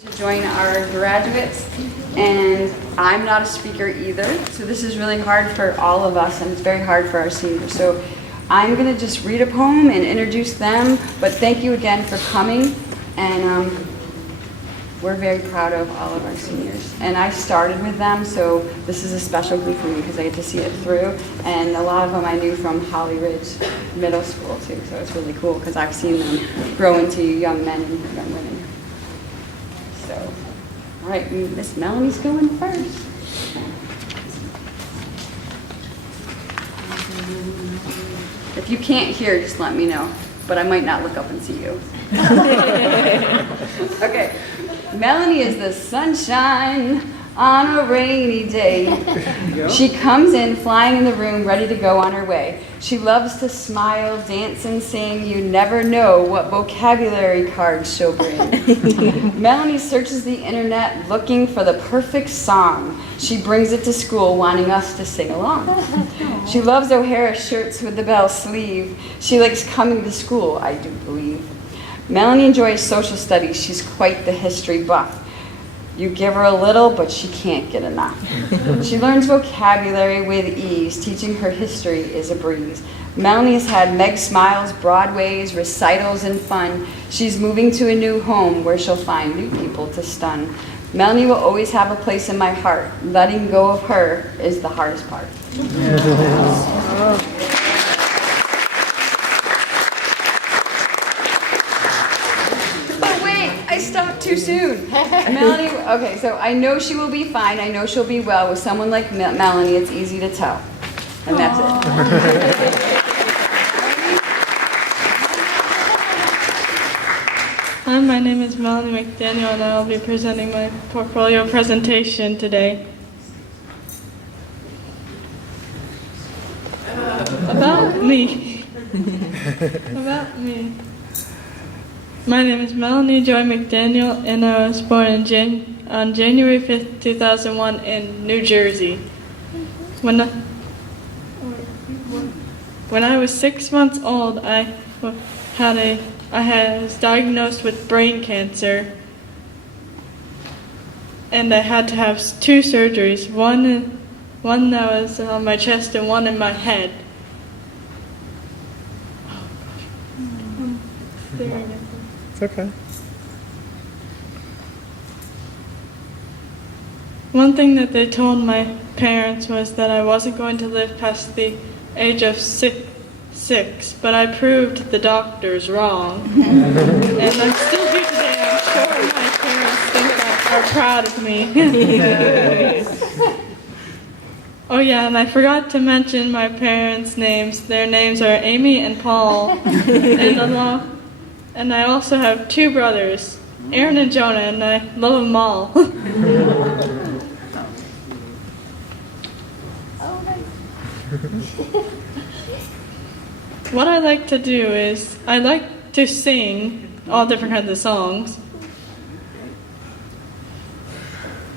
To join our graduates, and I'm not a speaker either, so this is really hard for all of us, and it's very hard for our seniors. So I'm going to just read a poem and introduce them, but thank you again for coming, and we're very proud of all of our seniors. And I started with them, so this is a special group for me because I get to see it through, and a lot of them I knew from Holly Ridge Middle School too, so it's really cool because I've seen them grow into young men and young women. So, all right, Miss Melanie's going first. If you can't hear, just let me know, but I might not look up and see you. Okay, Melanie is the sunshine on a rainy day. She comes in flying in the room, ready to go on her way. She loves to smile, dance, and sing. You never know what vocabulary cards she'll bring. Melanie searches the internet looking for the perfect song. She brings it to school, wanting us to sing along. She loves O'Hara shirts with the bell sleeve. She likes coming to school, I do believe. Melanie enjoys social studies. She's quite the history buff. You give her a little, but she can't get enough. She learns vocabulary with ease. Teaching her history is a breeze. Melanie has had Meg Smiles, Broadways, recitals, and fun. She's moving to a new home where she'll find new people to stun. Melanie will always have a place in my heart. Letting go of her is the hardest part. I stopped too soon. Melanie, okay, so I know she will be fine. I know she'll be well. With someone like Melanie, it's easy to tell. And that's it. Hi, my name is Melanie McDaniel, and I'll be presenting my portfolio presentation today. About me. About me. My name is Melanie Joy McDaniel, and I was born on January 5th, 2001 in New Jersey. When I was 6 months old, I was diagnosed with brain cancer, and I had to have 2 surgeries, one that was on my chest and one in my head. Okay. One thing that they told my parents was that I wasn't going to live past the age of six, but I proved the doctors wrong. And I'm still here today. I'm sure my parents are proud of me. Oh yeah, and I forgot to mention my parents' names. Their names are Amy and Paul. And I also have 2 brothers, Aaron and Jonah, and I love them all. What I like to do is, I like to sing all different kinds of songs.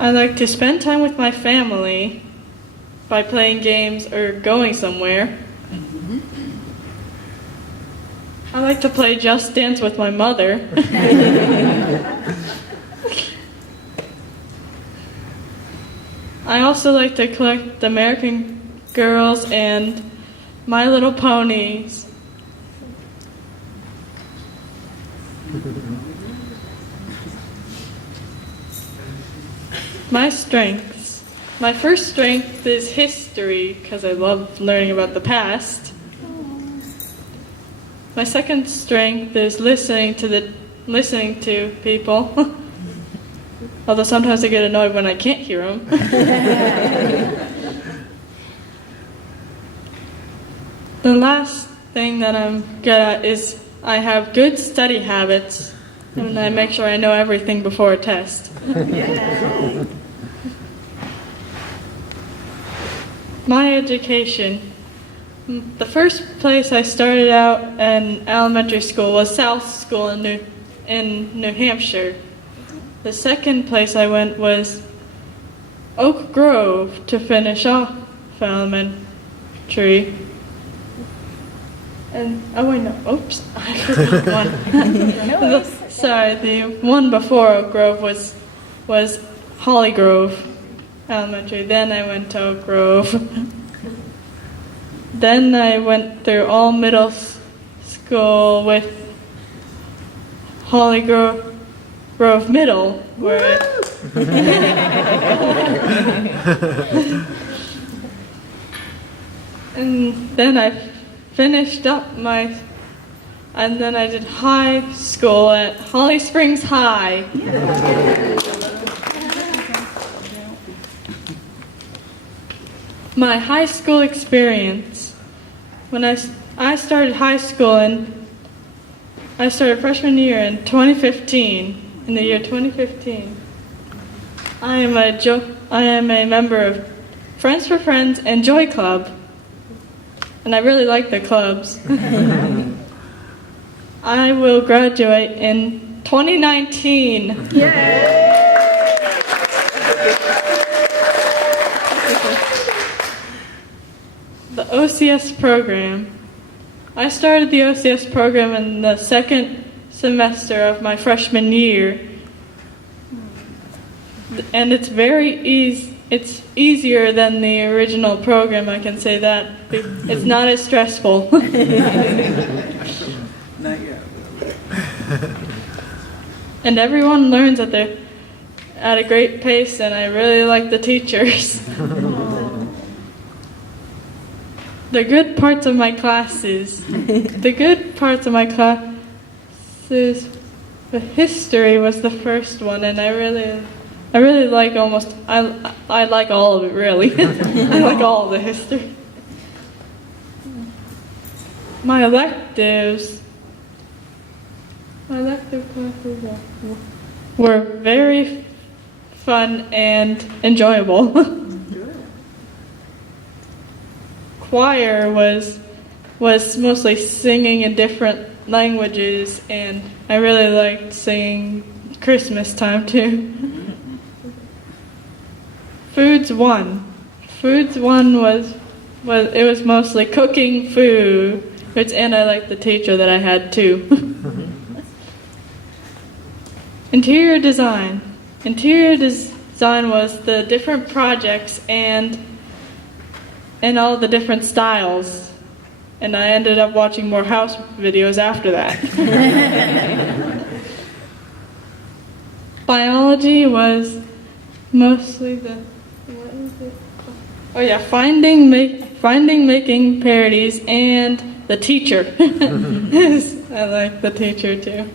I like to spend time with my family by playing games or going somewhere. I like to play Just Dance with my mother. I also like to collect American Girls and My Little Ponies. My strengths. My first strength is history, because I love learning about the past. My second strength is listening to people. Although sometimes I get annoyed when I can't hear them. The last thing that I'm good at is I have good study habits, and I make sure I know everything before a test. My education. The first place I started out in elementary school was South School in New Hampshire. The second place I went was Oak Grove to finish off elementary. And, oh wait, no, oops, I forgot one. Sorry, the one before Oak Grove was Holly Grove Elementary. Then I went to Oak Grove. Then I went through all middle school with Holly Grove Middle, where and then I finished up and then I did high school at Holly Springs High. My high school experience. When I started high school I started freshman year in 2015, in the year 2015. I am a member of Friends for Friends and Joy Club, and I really like the clubs. I will graduate in 2019. Yay! The OCS program. I started the OCS program in the second semester of my freshman year, and it's very easy. It's easier than the original program, I can say that. It's not as stressful. Not yet. And everyone learns at a great pace, and I really like the teachers. The good parts of my classes. The good parts of my classes, the history was the first one, and I really like I like all of it, really. I like all of the history. My elective classes were very fun and enjoyable. Choir was mostly singing in different languages, and I really liked singing Christmas time too. Foods 1 was mostly cooking food, and I liked the teacher that I had too. Interior design was the different projects and all the different styles, and I ended up watching more house videos after that. Biology was mostly finding, making parodies, and the teacher. I like the teacher too.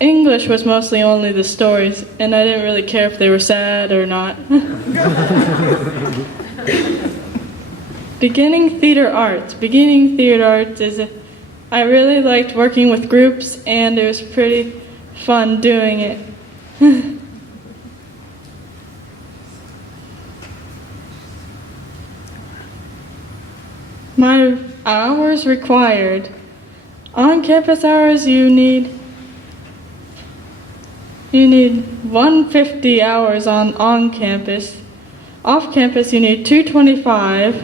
English was mostly only the stories, and I didn't really care if they were sad or not. Beginning theater arts is I really liked working with groups, and it was pretty fun doing it. My hours required. On-campus hours, you need 150 hours on campus. Off campus, you need 225,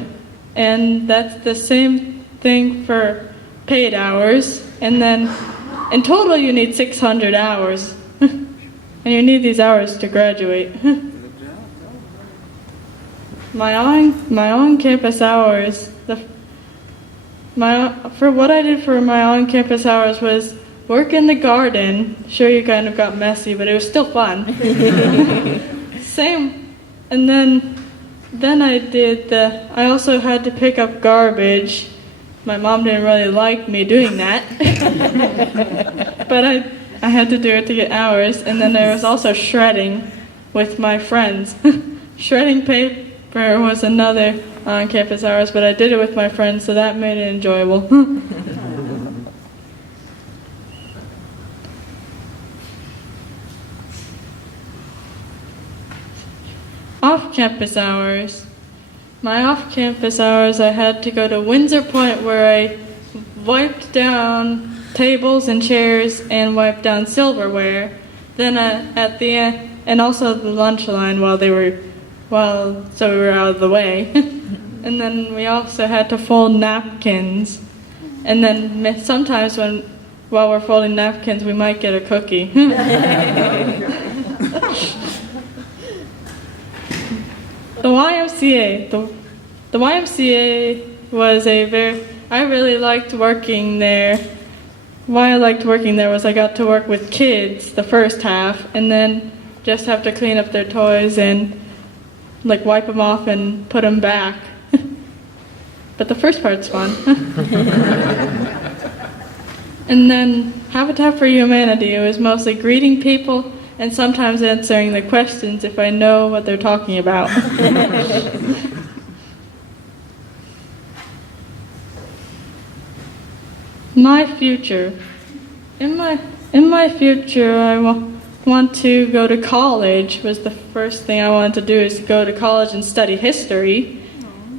and that's the same thing for paid hours. And then in total, you need 600 hours. And you need these hours to graduate. My on-campus hours, for what I did for my on-campus hours was work in the garden. Sure, you kind of got messy, but it was still fun. Same, and then I also had to pick up garbage. My mom didn't really like me doing that, but I had to do it to get hours. And then there was also shredding with my friends. Shredding paper was another on-campus hours, but I did it with my friends, so that made it enjoyable. Off-campus hours. My off-campus hours, I had to go to Windsor Point, where I wiped down tables and chairs and wiped down silverware. Then at the end, and also the lunch line so we were out of the way. And then we also had to fold napkins. And then sometimes when while we're folding napkins, we might get a cookie. The YMCA. The YMCA was I really liked working there. Why I liked working there was I got to work with kids the first half, and then just have to clean up their toys and like wipe them off and put them back. But the first part's fun. And then Habitat for Humanity, it was mostly greeting people and sometimes answering the questions if I know what they're talking about. My future. In my future, I want to go to college. Was the first thing I wanted to do is go to college and study history.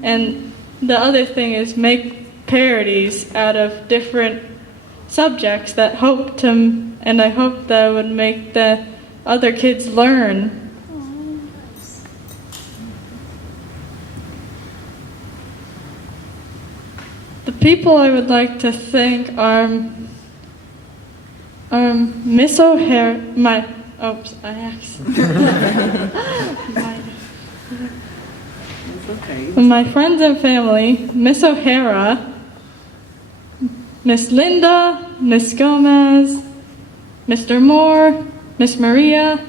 And the other thing is make parodies out of different subjects that I hope that would make the other kids learn. The people I would like to thank are Miss O'Hara, my friends and family, Miss O'Hara, Miss Linda, Miss Gomez, Mr. Moore, Miss Maria,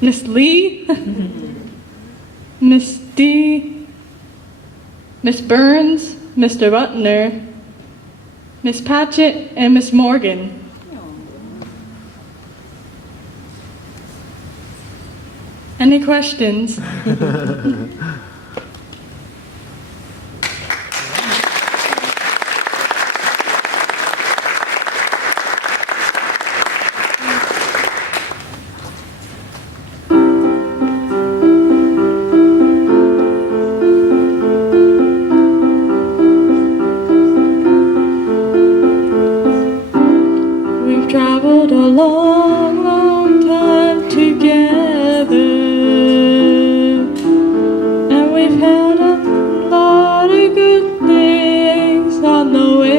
Miss Lee, Miss D, Miss Burns, Mr. Butner, Miss Patchett, and Miss Morgan. Any questions? We've traveled a long, long time together, and we've had a lot of good things on the way.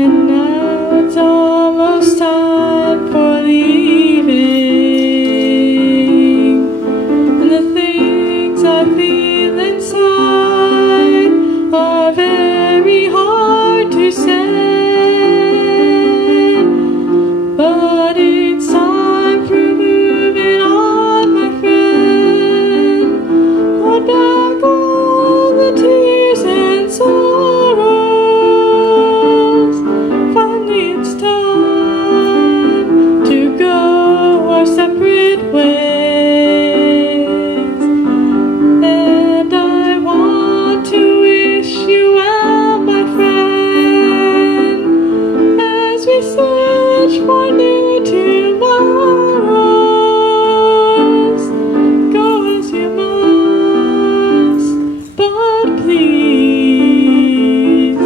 And now it's almost time for leaving, and the things I feel inside are very hard to say, but it's time for moving on, my friend. Hold back all the tears and sorrows. Finally it's time to go our separate ways, and I want to wish you well, my friend, as we search for new tomorrows. Go as you must, but please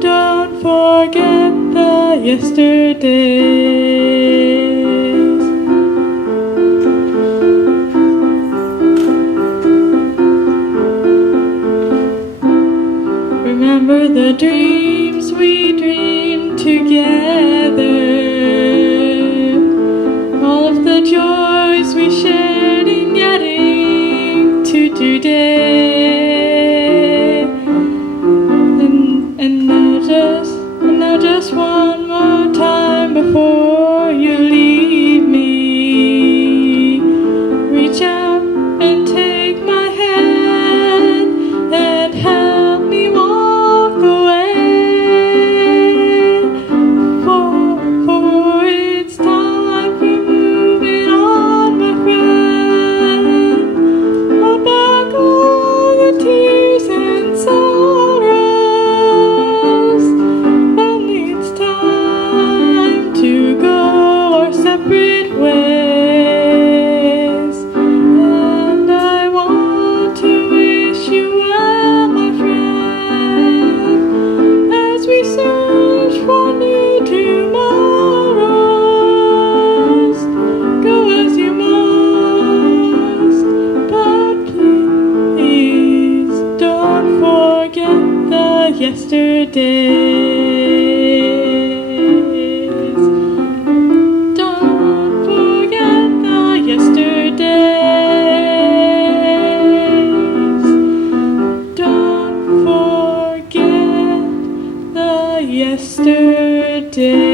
don't forget the yesterdays. Remember the dreams we dreamed together, all of the joys we shared in getting to today. And now just one more time before you leave me. Reach out and take my hand and help me walk away. For it's time for moving on, my friend. Hold back all yesterdays. Don't forget the yesterdays. Don't forget the yesterdays.